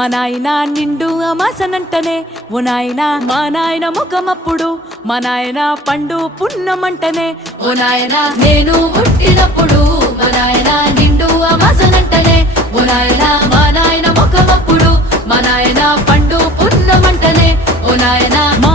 మా నాయన నిండు అమాసనంటనే ఓ నాయన మా నాయన ముఖమప్పుడు మా నాయన పండు పున్నమంటనే ఓ నాయన నేను పుట్టినప్పుడు మా నాయన నిండు అమాసనంటనే ఓ నాయన మా నాయన ముఖమప్పుడు మా నాయన పండు పున్నమంటనే ఓ నాయన మా